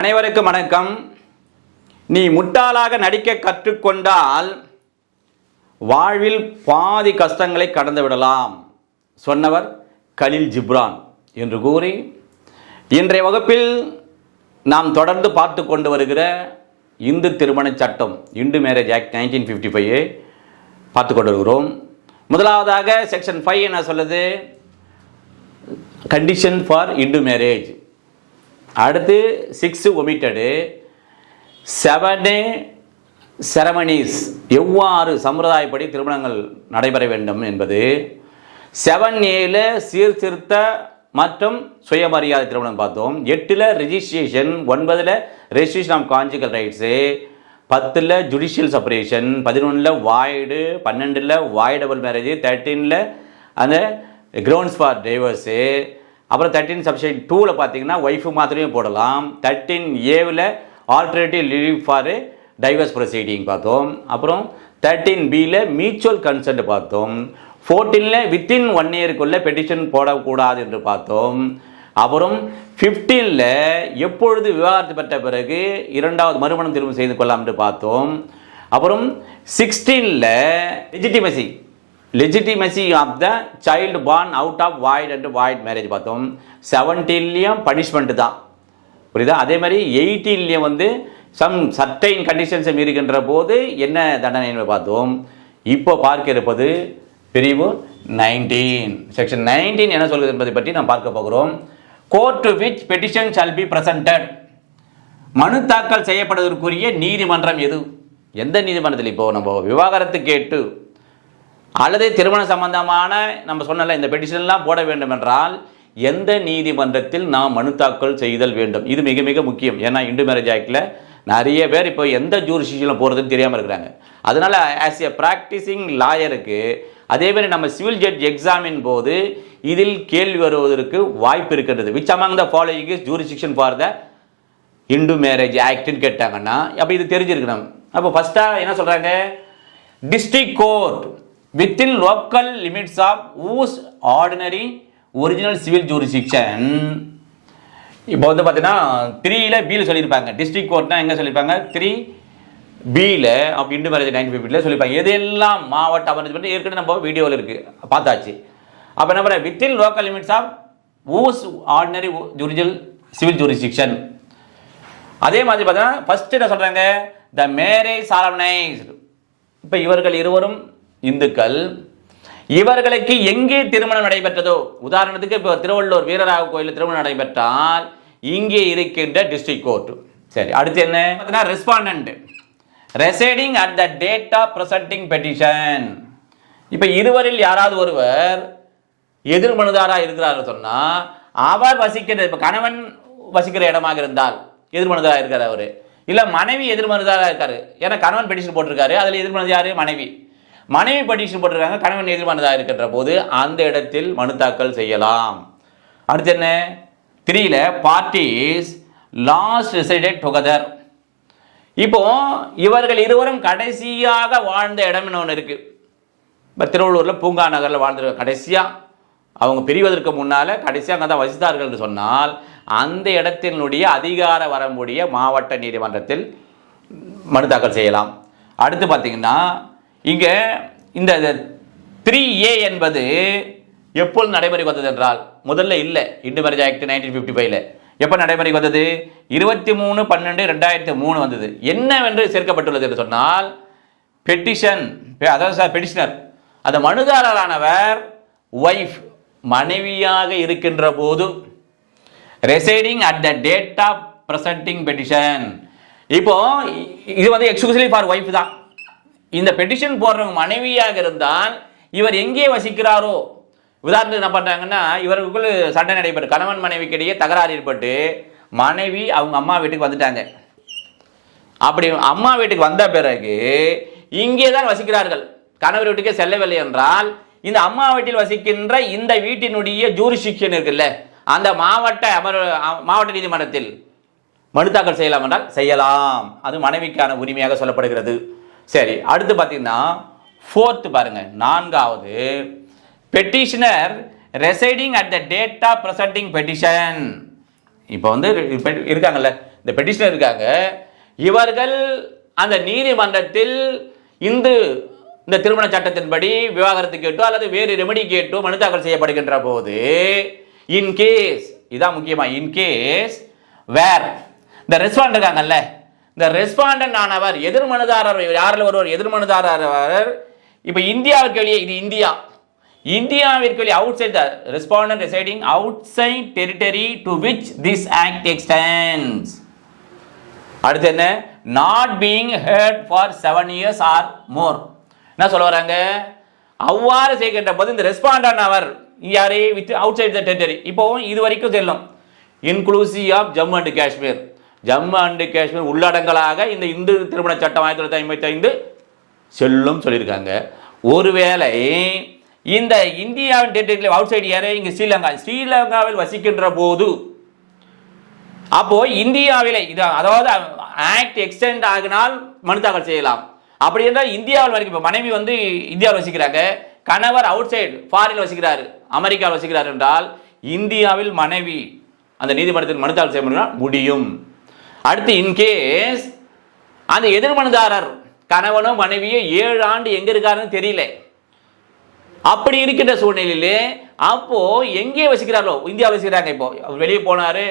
அனைவருக்கும் வணக்கம். நீ முட்டாளாக நடிக்க கற்றுக்கொண்டால் வாழ்வில் பாதி கஷ்டங்களை கடந்து விடலாம் சொன்னவர் கலில் ஜிப்ரான் என்று கூறி இன்றைய வகுப்பில் நாம் தொடர்ந்து பார்த்து கொண்டு வருகிற இந்து திருமண சட்டம் Hindu marriage act nineteen fifty five பார்த்து கொண்டு வருகிறோம். முதலாவதாக செக்ஷன் ஃபைவ் என்ன சொல்லுது? கண்டிஷன் ஃபார் இந்து மேரேஜ் அடுத்து சிக்ஸு ஒமிட்டடு செவனு செரமனிஸ் எவ்வாறு சம்பிரதாயப்படி திருமணங்கள் நடைபெற வேண்டும் என்பது செவன் ஏல சீர்திருத்த மற்றும் சுயமரியாதை திருமணம் பார்த்தோம். எட்டில் ரிஜிஸ்ட்ரேஷன் ஒன்பதில் ரெஜிஸ்ட்ரேஷன் ஆஃப் கான்ஜிக்கல் ரைட்ஸு பத்தில் ஜுடிஷியல் செப்பரேஷன் பதினொன்றில் வாய்டு பன்னெண்டில் வாய்டபுள் மேரேஜ் தேர்ட்டீனில் அந்த கிரவுண்ட்ஸ் ஃபார் டைவர்ஸு அப்புறம் தேர்ட்டின் சப்ஷன் டூவில் பார்த்தீங்கன்னா ஒய்ஃபு மாத்திரமே போடலாம். Thirteen ஏவில் alternative leave for divorce proceeding பார்த்தோம். அப்புறம் தேர்ட்டின் பியில் மியூச்சுவல் கன்சென்ட் பார்த்தோம். ஃபோர்டீனில் வித்தின் ஒன் இயருக்குள்ளே பெட்டிஷன் போடக்கூடாது என்று பார்த்தோம். அப்புறம் ஃபிஃப்டீனில் எப்பொழுது விவாகரத்து பெற்ற பிறகு இரண்டாவது மறுமணம் திரும்ப செய்து கொள்ளலாம் என்று பார்த்தோம். அப்புறம் சிக்ஸ்டீனில் legitimacy legitimacy of the child born out of void and void marriage பார்த்தோம். செவன்டீன்லேயும் பனிஷ்மெண்ட் தான். புரியுதா? அதே மாதிரி எயிட்டீன்லேயும் வந்து சம் சர்டைன் கண்டிஷன்ஸை மீறுகின்ற போது என்ன தண்டனை என்று பார்த்தோம். இப்போ பார்க்க இருப்பது பிரிவு நைன்டீன் செக்ஷன் நைன்டீன் என்ன சொல்கிறது என்பதை பற்றி நாம் பார்க்க போகிறோம். Court to which petition shall be presented மனு தாக்கல் செய்யப்படுவதற்குரிய நீதிமன்றம் எது? எந்த நீதிமன்றத்தில்? இப்போ நம்ம விவாகரத்து கேட்டு அல்லது திருமண சம்பந்தமான நம்ம சொன்னல இந்த பெட்டிஷன்லாம் போட வேண்டும் என்றால் எந்த நீதிமன்றத்தில் நாம் மனு தாக்கல் செய்தல் வேண்டும்? இது மிக மிக முக்கியம். ஏன்னா இந்து மேரேஜ் ஆக்டில் நிறைய பேர் இப்போ எந்த ஜூரிசிஷனில் போகிறதுன்னு தெரியாமல் இருக்கிறாங்க. அதனால் ஆஸ் எ ப்ராக்டிசிங் லாயருக்கு அதே மாதிரி நம்ம சிவில் ஜட்ஜ் எக்ஸாமின் போது இதில் கேள்வி வருவதற்கு வாய்ப்பு இருக்கின்றது. Which among the following is jurisdiction for the Hindu marriage ஆக்ட்னு கேட்டாங்கன்னா அப்போ இது தெரிஞ்சிருக்கணும். அப்போ ஃபஸ்ட்டாக என்ன சொல்கிறாங்க district court within local limits of whose ordinary original civil jurisdiction இப்போ வந்து பார்த்தீங்கன்னா த்ரீல பியில் சொல்லியிருப்பாங்க. டிஸ்ட்ரிக்ட் கோர்ட்னா எங்கே சொல்லியிருப்பாங்க? த்ரீ பியில் அப்போ இந்து மேரேஜ் நைன்டீன் ஃபிஃப்டியில் சொல்லியிருப்பாங்க. எதெல்லாம் மாவட்ட அமர்ந்து ஏற்கனவே நம்ம வீடியோவில் இருக்குது பார்த்தாச்சு. அப்போ என்ன பண்ணுற within local limits of whose ordinary original civil jurisdiction அதே மாதிரி பார்த்தீங்கன்னா ஃபஸ்ட்டு என்ன சொல்கிறாங்க த மேரேஜ் சாலனைஸ்டு இப்போ இவர்கள் இருவரும் இந்துக்கள் இவர்களுக்கு எங்கே திருமணம் நடைபெற்றதோ உதாரணத்துக்கு இப்போ திருவள்ளூர் வீரராக கோயிலில் திருமணம் நடைபெற்றால் இங்கே இருக்கின்ற டிஸ்ட்ரிக்ட் கோர்ட் சரி அடுத்து என்ன? பார்த்தீங்கன்னா respondent residing at the date of presenting petition இப்போ இருவரில் யாராவது ஒருவர் எதிர் மனுதாராக இருக்கிறார்கள் சொன்னால் அவர் வசிக்கிற இப்போ கணவன் வசிக்கிற இடமாக இருந்தால் எதிர் மனுதாராக இருக்கார் அவர். இல்லை மனைவி எதிர் மனுதாராக இருக்காரு. ஏன்னா கணவன் பெட்டிஷன் போட்டிருக்காரு. அதில் எதிர் மனது மனைவி. மனைவி பட்டிஷன் போட்டிருக்காங்க கணவன் எதிர் இருக்கின்ற போது அந்த இடத்தில் மனு தாக்கல் செய்யலாம். அடுத்து என்ன? த்ரீல பார்ட்டிஸ் லாஸ்ட் ரிசைடட் டுகெதர் இப்போ இவர்கள் இருவரும் கடைசியாக வாழ்ந்த இடம் ஒன்று இருக்கு? இப்போ திருவள்ளூரில் பூங்கா நகரில் வாழ்ந்துருக்க கடைசியாக அவங்க பிரிவதற்கு முன்னால் கடைசியாக அங்கே தான் வசித்தார்கள் என்று சொன்னால் அந்த இடத்தினுடைய அதிகார வரம்புடைய மாவட்ட நீதிமன்றத்தில் மனு தாக்கல் செய்யலாம். அடுத்து பார்த்தீங்கன்னா இங்கே இந்த த்ரீ ஏ என்பது எப்பொழுது நடைமுறைக்கு வந்தது என்றால் முதல்ல இல்லை Hindu marriage act nineteen fifty ஃபைவ்ல எப்போ நடைமுறைக்கு வந்தது? இருபத்தி மூணு பன்னெண்டு ரெண்டாயிரத்தி மூணு வந்தது. என்னவென்று சேர்க்கப்பட்டுள்ளது என்று சொன்னால் பெட்டிஷன் அதாவது சார் பெட்டிஷனர் அந்த மனுதாரரானவர் ஒய்ஃப் மனைவியாக இருக்கின்ற போது residing at the date of presenting petition இப்போ இது வந்து எக்ஸ்க்ளூசிவ்லி ஃபார் ஒய்ஃப் தான். இந்த பெட்டிஷன் போடுறவங்க மனைவியாக இருந்தால் இவர் எங்கே வசிக்கிறாரோ? உதாரணத்துக்கு என்ன பண்ணுறாங்கன்னா இவருக்குள்ள சண்டை நடைபெற்று கணவன் மனைவிக்கிடையே தகராறு ஏற்பட்டு மனைவி அவங்க அம்மா வீட்டுக்கு வந்துட்டாங்க. அப்படி அம்மா வீட்டுக்கு வந்த பிறகு இங்கே தான் வசிக்கிறார்கள். கணவர் வீட்டுக்கே செல்லவில்லை என்றால் இந்த அம்மா வீட்டில் வசிக்கின்ற இந்த வீட்டினுடைய ஜூரிசிக்ஷன் இருக்குல்ல அந்த மாவட்ட அமர் மாவட்ட நீதிமன்றத்தில் மனு தாக்கல் செய்யலாம் என்றால் செய்யலாம். அது மனைவிக்கான உரிமையாக சொல்லப்படுகிறது. சரி அடுத்து பார்த்தீங்கன்னா ஃபோர்த்து பாருங்க. நான்காவது petitioner residing at the date of presenting petition இப்போ வந்து இருக்காங்கல்ல இந்த பெட்டிஷனர் இருக்காங்க. இவர்கள் அந்த நீதிமன்றத்தில் இந்து இந்த திருமண சட்டத்தின்படி விவாகரத்து கேட்டோ அல்லது வேறு ரெமெடி கேட்டோ மனு தாக்கல் செய்யப்படுகின்ற போது இன்கேஸ் இதுதான் இதான் இன்கேஸ் வேர் இந்த ரெஸ்பாண்ட் இருக்காங்கல்ல இந்த ரெஸ்பாண்டன்ட் ஆனவர் எதிர்மனுதாரர் யாரில் ஒருவர் எதிர்மனுதாரர் இப்போ இந்தியாவிற்கு வெளியே இது இந்தியா. இந்தியாவிற்கு வெளியே outside the respondent residing outside territory to which this act extends அடுத்து என்ன? Not being heard for seven years or more என்ன சொல்ல வராங்க? அவ்வாறு செய்கின்ற போது இந்த ரெஸ்பாண்டான் அவர் யாரே with outside the territory இப்போ இது வரைக்கும் செல்லும். Inclusive of Jammu and Kashmir Jammu and Kashmir உள்ளடங்கலாக இந்த இந்து திருமண சட்டம் ஆயிரத்தி தொள்ளாயிரத்தி ஐம்பத்தி ஐந்து செல்லும் சொல்லியிருக்காங்க. ஒருவேளை இந்த இந்தியாவின் டெரிட்டரியில் அவுட் சைடு யாரே? இங்கே ஸ்ரீலங்கா. ஸ்ரீலங்காவில் வசிக்கின்ற போது அப்போது இந்தியாவிலே இது அதாவது ஆக்ட் எக்ஸ்டெண்ட் ஆகினால் மனு தாக்கல் செய்யலாம். அப்படி என்றால் இந்தியாவில் வரைக்கும் இப்போ மனைவி வந்து இந்தியாவில் வசிக்கிறாங்க. கணவர் அவுட் சைடு ஃபாரின் வசிக்கிறார். அமெரிக்காவில் வசிக்கிறார் என்றால் இந்தியாவில் மனைவி அந்த நீதிமன்றத்தில் மனு தாக்கல் செய்ய முடியுமா முடியும். அடுத்து இன்கேஸ் அந்த எதிர்மனதாரர் கணவனோ மனைவியோ ஏழு ஆண்டு எங்க இருக்காருன்னு தெரியல. அப்படி இருக்கின்ற சூழ்நிலையிலே அப்போ எங்கே வசிக்கிறாரோ இந்தியா வசிக்கிறாங்க இப்போ. அவர் வெளியே போனாரு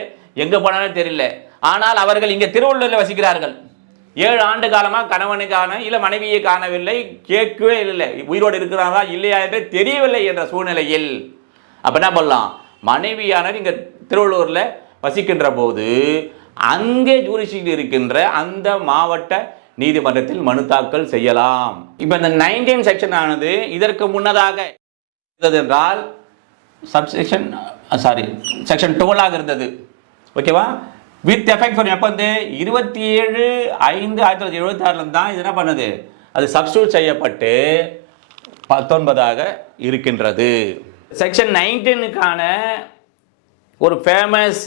எங்க போனாலும் தெரியல. ஆனால் அவர்கள் இங்க திருவள்ளூர்ல வசிக்கிறார்கள். ஏழு ஆண்டு காலமாக கணவனை காண மனைவியை காணவில்லை கேட்கவே இல்லை. உயிரோடு இருக்கிறாரா இல்லையா என்று தெரியவில்லை என்ற சூழ்நிலையில். அப்ப என்ன பண்ணலாம்? மனைவியானவர் இங்க திருவள்ளூர்ல வசிக்கின்ற போது அங்கே ஜூரிஷியில் இருக்கின்ற அந்த மாவட்ட நீதிமன்றத்தில் மனு தாக்கல் செய்யலாம். இப்ப இந்த நைன்டீன் செக்ஷன் ஆனது இதற்கு முன்னதாக இருந்தது என்றால் சப்செக்ஷன் சாரி செக்ஷன் டுவெலாக இருந்தது. ஓகேவா வித் எஃபெக்ட் ஃபார் எப்போ வந்து? இருபத்தி ஏழு ஐந்து ஆயிரத்தி தொள்ளாயிரத்தி எழுபத்தி ஆறில் தான் இது என்ன பண்ணுது? அது சப்ஸ்டியூட் செய்யப்பட்டு பத்தொன்பதாக இருக்கின்றது. செக்ஷன் நைன்டீனுக்கான ஒரு ஃபேமஸ்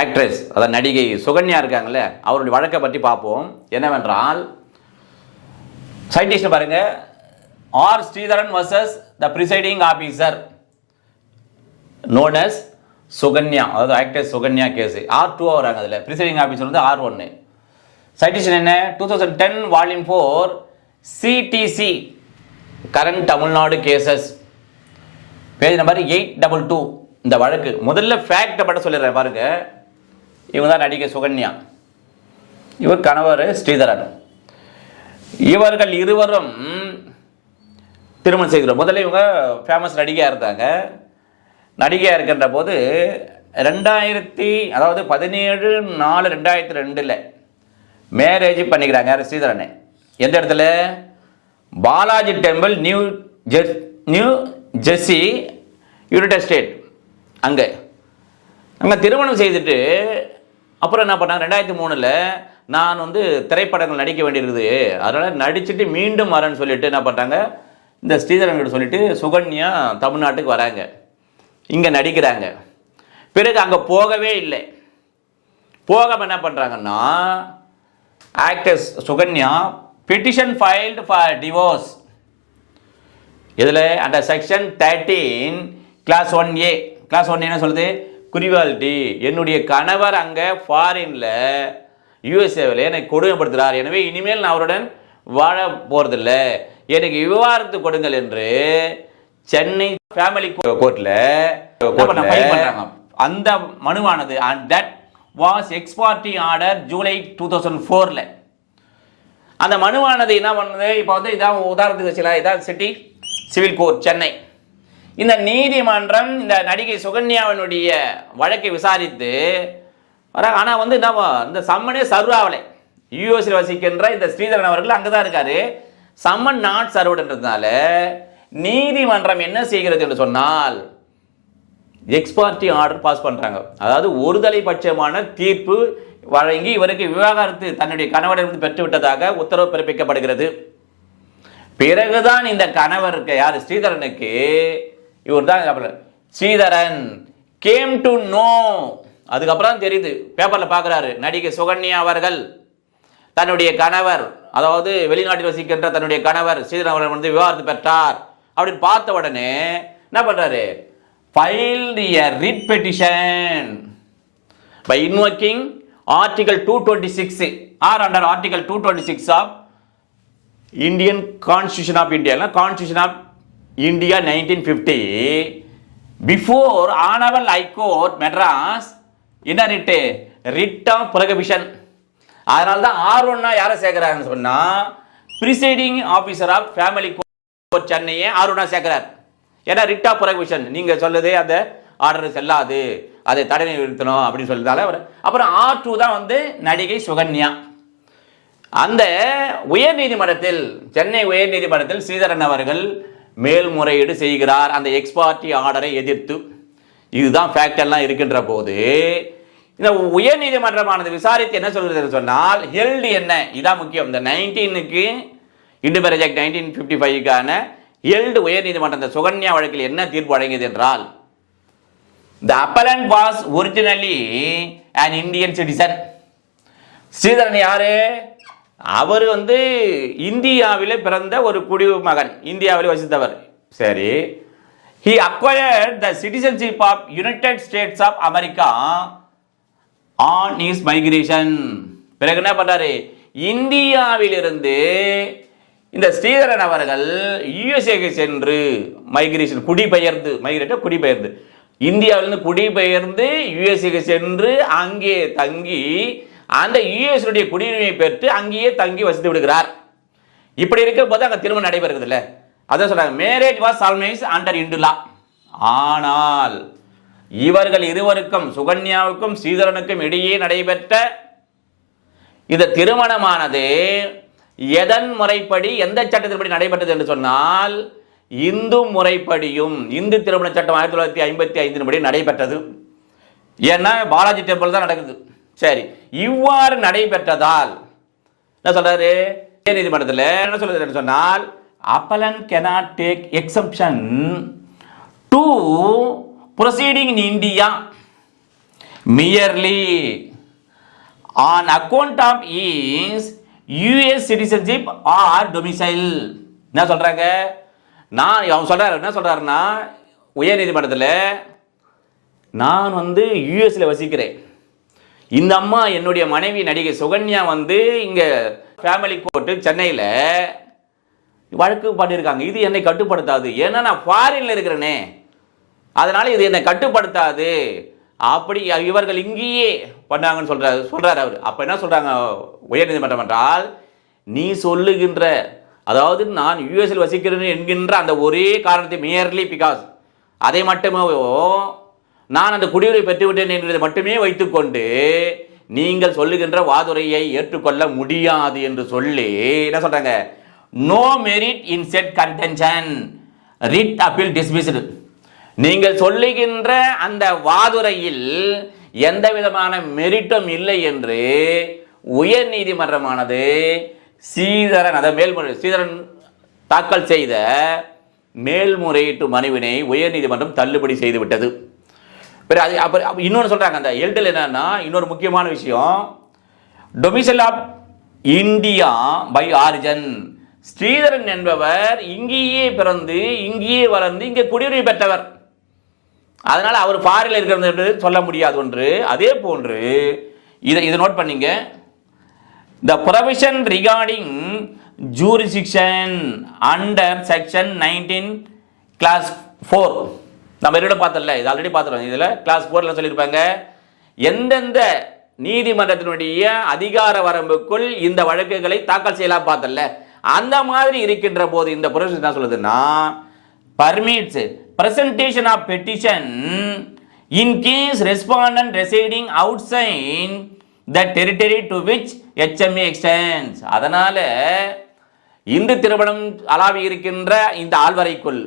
ஆக்ட்ரஸ் அதாவது நடிகை சுகன்யா இருக்காங்கல்ல அவருடைய வழக்கை பற்றி பார்ப்போம். என்னவென்றால் சயின்டிஸ்ட் பாருங்க. R Sridharan versus the presiding officer known as Sukanya. அதாவது actor Sukanya case R two வராங்க அதில். ப்ரிசைடிங் ஆஃபீஸர் வந்து ஆர் ஒன்று சைட்டிஷன் என்ன? Two thousand ten volume four CTC current Tamil Nadu cases page number eight double two இந்த வழக்கு. முதல்ல ஃபேக்டை பட்ட சொல்லிடுறேன் பாருங்கள் இவங்க தான் நடிகை சுகன்யா. இவர் கணவர் ஸ்ரீதரன். இவர்கள் இருவரும் திருமணம் செய்கிறோம் முதல்ல இவங்க ஃபேமஸ் நடிகையாக இருந்தாங்க. நடிகையாக இருக்கின்ற போது ரெண்டாயிரத்தி அதாவது பதினேழு நாலு ரெண்டாயிரத்தி ரெண்டில் மேரேஜ் பண்ணிக்கிறாங்க யார்? ஸ்ரீதரனை. எந்த இடத்துல? பாலாஜி டெம்பிள் நியூ ஜெர் நியூ ஜெர்சி யுனைடெட் ஸ்டேட் அங்கே. அங்கே திருமணம் செய்துட்டு அப்புறம் என்ன பண்ணாங்க? ரெண்டாயிரத்தி மூணில் நான் வந்து திரைப்படங்கள் நடிக்க வேண்டியிருக்குது அதனால் நடிச்சுட்டு மீண்டும் வரேன்னு சொல்லிட்டு என்ன பண்ணுறாங்க இந்த ஸ்ரீதரன் கிட்ட சொல்லிட்டு சுகன்யா தமிழ்நாட்டுக்கு வராங்க. இங்கே நடிக்கிறாங்க. பிறகு அங்கே போகவே இல்லை. போகாமல் என்ன பண்ணுறாங்கன்னா actors Sukanya petition filed for divorce இதில் அந்த section thirteen clause one A clause one என்ன சொல்லுது? குறிவாலிட்டி என்னுடைய கணவர் அங்கே ஃபாரினில் யூஎஸ்ஏவில் என்னை கொடுமைப்படுத்துகிறார் எனவே இனிமேல் நான் அவருடன் வாழ போகிறதில்ல எனக்கு விவாகரத்து கொடுங்கள் என்று சென்னை ஃபேமிலி கோர்ட்டில் அந்த மனுவானது and that was ex parte order July two thousand ஃபோரில் அந்த மனுவானது என்ன பண்ணுது? இப்போ வந்து இதான் உதாரணத்துக்கு வச்சுக்கலாம். இதான் சிட்டி சிவில் கோர்ட் சென்னை. இந்த நீதிமன்றம் இந்த நடிகை சுகன்யாவினுடைய வழக்கை விசாரித்து வர ஆனால் வந்து என்ன இந்த சம்மனே சர்வாவலை யூஎஸில் வசிக்கின்ற இந்த ஸ்ரீதரன் அவர்கள் அங்கே தான் இருக்காரு. சம்மன் நாட் சர்வடுன்றதுனால நீதிமன்றம் என்ன செய்கிறது என்று சொன்னால் எக்ஸ்பார்ட்டி ஆர்டர் பாஸ் பண்ணுறாங்க அதாவது ஒருதலை பட்சமான தீர்ப்பு வழங்கி இவருக்கு விவாகரத்து தன்னுடைய கணவரிடமிருந்து பெற்றுவிட்டதாக உத்தரவு பிறப்பிக்கப்படுகிறது. பிறகுதான் இந்த கணவருக்கு யார் ஸ்ரீதரனுக்கு இவர் தான் ஸ்ரீதரன் கேம் டு நோ அதுக்கப்புறம் தான் தெரியுது பேப்பரில் பார்க்குறாரு. நடிகை சுகன்யா அவர்கள் தன்னுடைய கணவர் அதாவது வெளிநாட்டில் வசிக்கின்ற தன்னுடைய கணவர் ஸ்ரீதரன் அவர்கள் வந்து விவாதத்து பெற்றார். அப்படின்னு பார்த்த உடனே என்ன பண்ணுறாரு file a writ petition by invoking article two twenty six or under article two twenty six of Indian constitution of India constitution of India nineteen fifty before honourable high court Madras என்ன writ rid of புரகபிஷன் அதனால தான் R ஒன்னா யாரை சேர்க்குறாங்கன்னு சொன்னால் presiding officer of family court சென்னையே R ஒன்னா சேர்க்கிறார். ஏன்னா ரிட் ஆஃப் புரகபிஷன் நீங்கள் சொல்லுது அந்த ஆர்டர் செல்லாது. அதை தடை நிறுத்தணும் அப்படின்னு சொல்லிட்டால அவர். அப்புறம் ஆர் டூ தான் வந்து நடிகை சுகன்யா. அந்த உயர்நீதிமன்றத்தில் சென்னை உயர்நீதிமன்றத்தில் ஸ்ரீதரன் அவர்கள் மேல்முறையீடு செய்கிறார். அந்த எக்ஸ்பார்ட்டி ஆர்டரை எதிர்த்து. இதுதான் ஃபேக்டெல்லாம் இருக்கின்ற போது இந்த உயர்நீதிமன்றமானது விசாரித்து என்ன சொல்கிறது சொன்னால் ஹெல்டு என்ன? இதான் முக்கியம். இந்த நைன்டீனுக்கு இண்டிபெரேஜ் நைன்டீன் ஃபிஃப்டி ஃபைவ்க்கான ஹெல்டு உயர்நீதிமன்றம் இந்த சுகன்யா வழக்கில் என்ன தீர்ப்பு வழங்கியது என்றால் the appellant was originally an Indian citizen Sridharan யாரு? அவர் வந்து இந்தியாவில் பிறந்த ஒரு குடிமகன். இந்தியாவில் வசித்தவர். சரி. He acquired the citizenship of United States of America on his migration பிறகு என்ன பண்றாரு? இந்தியாவிலிருந்து இந்த ஸ்ரீதரன் அவர்கள் யுஎஸ்ஏக்கு சென்று மைக்ரேஷன் குடிபெயர்ந்து மைக்ரேட்டர் குடிபெயர்ந்து இந்தியாவிலிருந்து குடிபெயர்ந்து யுஎஸ்ஏக்கு சென்று அங்கே தங்கி அந்த யுஎஸ்னுடைய குடியுரிமை பெற்று அங்கேயே தங்கி வசித்து விடுகிறார். இப்படி இருக்கிற போது அங்கே திருமணம் நடைபெறுகிறது இல்லை அதான் சொல்றாங்க marriage was solemnised under Hindu law ஆனால் இவர்கள் இருவருக்கும் சுகன்யாவுக்கும் ஸ்ரீதரனுக்கும் இடையே நடைபெற்ற இந்த திருமணமானது எதன் முறைப்படி எந்த சட்டத்தின்படி நடைபெற்றது என்று சொன்னால் இந்து முறைப்படியும் இந்து திருமண சட்டம் ஆயிரத்தி தொள்ளாயிரத்தி ஐம்பத்தி ஐந்தின்படி நடைபெற்றது. ஏன்னா பாலாஜி டெம்பிள் தான் நடக்குது. சரி இவ்வாறு நடைபெற்றதால் என்ன சொல்றாரு? உயர் நீதிமன்றத்தில் என்ன சொல்றது சொன்னால் appellant cannot take exemption to proceeding in India merely on account of his US citizenship or domicile என்ன சொல்றாங்க? நான் அவன் சொல்றாரு என்ன சொல்றாருன்னா உயர் நீதிமன்றத்தில் நான் வந்து யூஎஸில் வசிக்கிறேன். இந்த அம்மா என்னுடைய மனைவி நடிகை சுகன்யா வந்து இங்கே ஃபேமிலி கோர்ட்டு சென்னையில் வழக்கு பண்ணியிருக்காங்க இது என்னை கட்டுப்படுத்தாது. ஏன்னா நான் ஃபாரினில் இருக்கிறேனே. அதனால் இது என்னை கட்டுப்படுத்தாது. அப்படி இவர்கள் இங்கேயே பண்ணாங்கன்னு சொல்கிறார் சொல்கிறார் அவர். அப்போ என்ன சொல்கிறாங்க உயர்நீதிமன்றம் என்றால் நீ சொல்லுகின்ற அதாவது நான் யூஎஸில் வசிக்கிறேன் என்கின்ற அந்த ஒரே காரணத்தை மியர்லி பிகாஸ் அதை மட்டுமே நான் அந்த குடியுரிமை பெற்றுவிட்டேன் என்பதை மட்டுமே வைத்துக்கொண்டு நீங்கள் சொல்லுகின்ற வாதுரையை ஏற்றுக்கொள்ள முடியாது என்று சொல்லி என்ன சொல்றாங்க? No merit in said contention writ appeal dismissed நீங்கள் சொல்லுகின்ற அந்த வாதுரையில் எந்த விதமான மெரிட்டும் இல்லை என்று உயர் நீதிமன்றமானது ஸ்ரீதரன் அதை மேல்முறை ஸ்ரீதரன் தாக்கல் செய்த மேல்முறையீட்டு மனுவினை உயர்நீதிமன்றம் தள்ளுபடி செய்துவிட்டது. பிறகு அது அப்புறம் இன்னொன்று சொல்கிறாங்க அந்த எல்டில் என்னன்னா இன்னொரு முக்கியமான விஷயம். Domicile of India by origin Sridharan என்பவர் இங்கேயே பிறந்து இங்கேயே வளர்ந்து இங்கே குடியுரிமை பெற்றவர். அதனால் அவர் பாரில் இருக்கிறது என்று சொல்ல முடியாது ஒன்று. அதே போன்று இதை இதை நோட் பண்ணிங்க. The provision regarding jurisdiction under section nineteen clause four நம்ம இதோட பார்த்தல இது ஆல்ரெடி பார்த்துருவோம் இதில் கிளாஸ் ஃபோரில் சொல்லியிருப்பாங்க எந்தெந்த நீதிமன்றத்தினுடைய அதிகார வரம்புக்குள் இந்த வழக்குகளை தாக்கல் செய்யலாம் பார்த்தல அந்த மாதிரி இருக்கின்ற போது இந்த ப்ரொவிஷன் என்ன சொல்லுதுன்னா permits presentation of petition in case case residing outside the territory to which HMA extends அதனால இந்து திருமணம் அளாவி இருக்கின்ற இந்த ஆழ்வரைக்குள்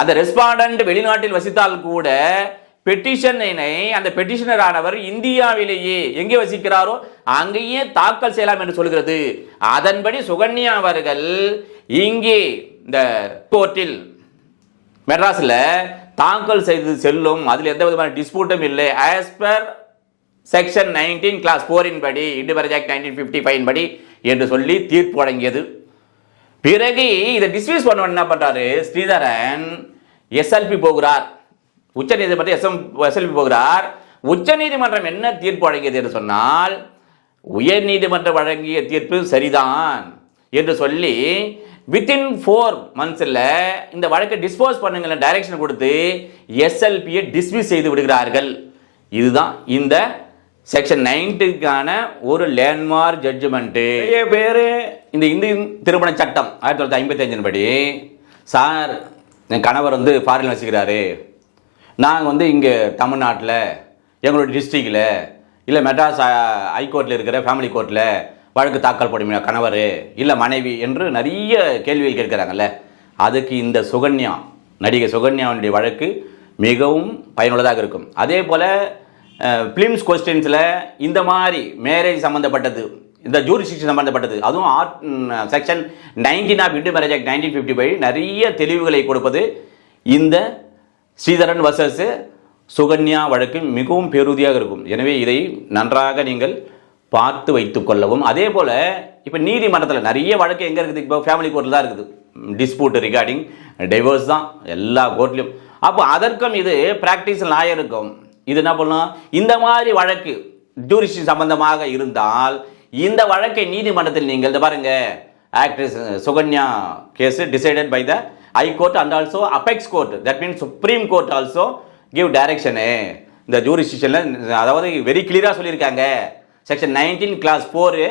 அந்த ரெஸ்பாண்டன்ட் வெளிநாட்டில் வசித்தால் கூட பெட்டிஷனை அந்த பெட்டிஷனர் ஆனவர் இந்தியாவிலேயே எங்கே வசிக்கிறாரோ அங்கேயே தாக்கல் செய்யலாம் என்று சொல்கிறது. அதன்படி சுகன்யா அவர்கள் இங்கே இந்த கோர்ட்டில் மெட்ராஸில் தாக்கல் செய்து செல்லும். அதில் எந்த விதமான டிஸ்பியூட்டும் இல்லை. As per section nineteen clause foreign படி Hindu marriage act nineteen fifty five படி என்று சொல்லி தீர்ப்பு வழங்கியது. பிறகு இதை டிஸ்மிஸ் பண்ண என்ன பண்றாரு? ஸ்ரீதரன் எஸ்எல்பி போகிறார். உச்ச நீதிமன்றம் எஸ்எம் எஸ்எல்பி போகிறார். உச்ச நீதிமன்றம் என்ன தீர்ப்பு வழங்கியது என்று சொன்னால் உயர் நீதிமன்றம் வழங்கிய தீர்ப்பு சரிதான் என்று சொல்லி வித்தின் ஃபோர் மந்த்ஸில் இந்த வழக்கை டிஸ்போஸ் பண்ணுங்கள் டைரக்ஷன் கொடுத்து எஸ்எல்பியை டிஸ்மிஸ் செய்து விடுகிறார்கள். இதுதான் இந்த செக்ஷன் நைன்ட்டுக்கான ஒரு லேண்ட்மார்க் ஜட்ஜ்மெண்ட்டு நிறைய பேர் இந்த இந்திய திருமண சட்டம் ஆயிரத்தி தொள்ளாயிரத்தி ஐம்பத்தி அஞ்சின் படி சார் என் கணவர் வந்து ஃபாரின் வசிக்கிறாரு. நாங்கள் வந்து இங்கே தமிழ்நாட்டில் எங்களுடைய டிஸ்ட்ரிக்டில் இல்லை மெட்ராஸ் ஹைகோர்ட்டில் இருக்கிற ஃபேமிலி கோர்ட்டில் வழக்கு தாக்கல் பண்ணுமே கணவர் இல்லை மனைவி என்று நிறைய கேள்விகள் கேட்குறாங்கல்ல. அதுக்கு இந்த சுகன்யா நடிகை சுகன்யாவுடைய வழக்கு மிகவும் பயனுள்ளதாக இருக்கும். அதே போல் ஃபிலிம்ஸ் கொஸ்டின்ஸில் இந்த மாதிரி மேரேஜ் சம்மந்தப்பட்டது இந்த ஜூரிஸ்டிக்ஷன் சம்மந்தப்பட்டது அதுவும் art section nineteen of Hindu marriage act nineteen fifty five நிறைய தெளிவுகளை கொடுப்பது இந்த ஸ்ரீதரன் வர்சஸ் சுகன்யா வழக்கு மிகவும் பெருதியாக இருக்கும். எனவே இதை நன்றாக நீங்கள் பார்த்து வைத்து கொள்ளவும். அதே போல் இப்போ நீதிமன்றத்தில் நிறைய வழக்கு எங்கே இருக்குது? இப்போ ஃபேமிலி கோர்ட்டில் தான் இருக்குது. டிஸ்பியூட் ரிகார்டிங் டைவர்ஸ் தான் எல்லா கோர்ட்லேயும் அப்போ அதற்கும் இது ப்ராக்டிஸ் லாயருக்கும். இது என்ன பண்ணலாம் இந்த மாதிரி வழக்கு ஜூரிஸ்டி சம்பந்தமாக இருந்தால் இந்த வழக்கை நீதிமன்றத்தில் நீங்கள் இந்த பாருங்க. Actress Sukanya case decided by the high court and also apex court that means supreme court also give direction இந்த ஜூரிஸ்டிஷனில் அதாவது வெரி கிளியராக சொல்லியிருக்காங்க. Section nineteen clause four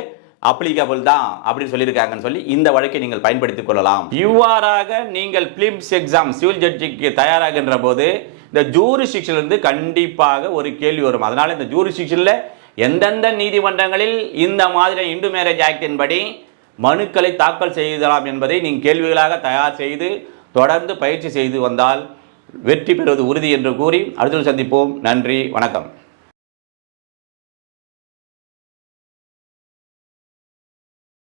applicable தான் அப்படின்னு சொல்லியிருக்காங்கன்னு சொல்லி இந்த வழக்கை நீங்கள் பயன்படுத்திக் கொள்ளலாம். இவ்வாறாக நீங்கள் பிலிம்ஸ் எக்ஸாம் சிவில் ஜட்ஜிக்கு தயாராகின்ற போது இந்த ஜூரிஸ்டிக்ஷன்லேருந்து கண்டிப்பாக ஒரு கேள்வி வரும். அதனால் இந்த ஜூரிஸ்டிக்ஷனில் எந்தெந்த நீதிமன்றங்களில் இந்த மாதிரி இந்து மேரேஜ் ஆக்டின் படி மனுக்களை தாக்கல் செய்யலாம் என்பதை நீங்கள் கேள்விகளாக தயார் செய்து தொடர்ந்து பயிற்சி செய்து வந்தால் வெற்றி பெறுவது உறுதி என்று கூறி அடுத்த சந்திப்போம். நன்றி வணக்கம்.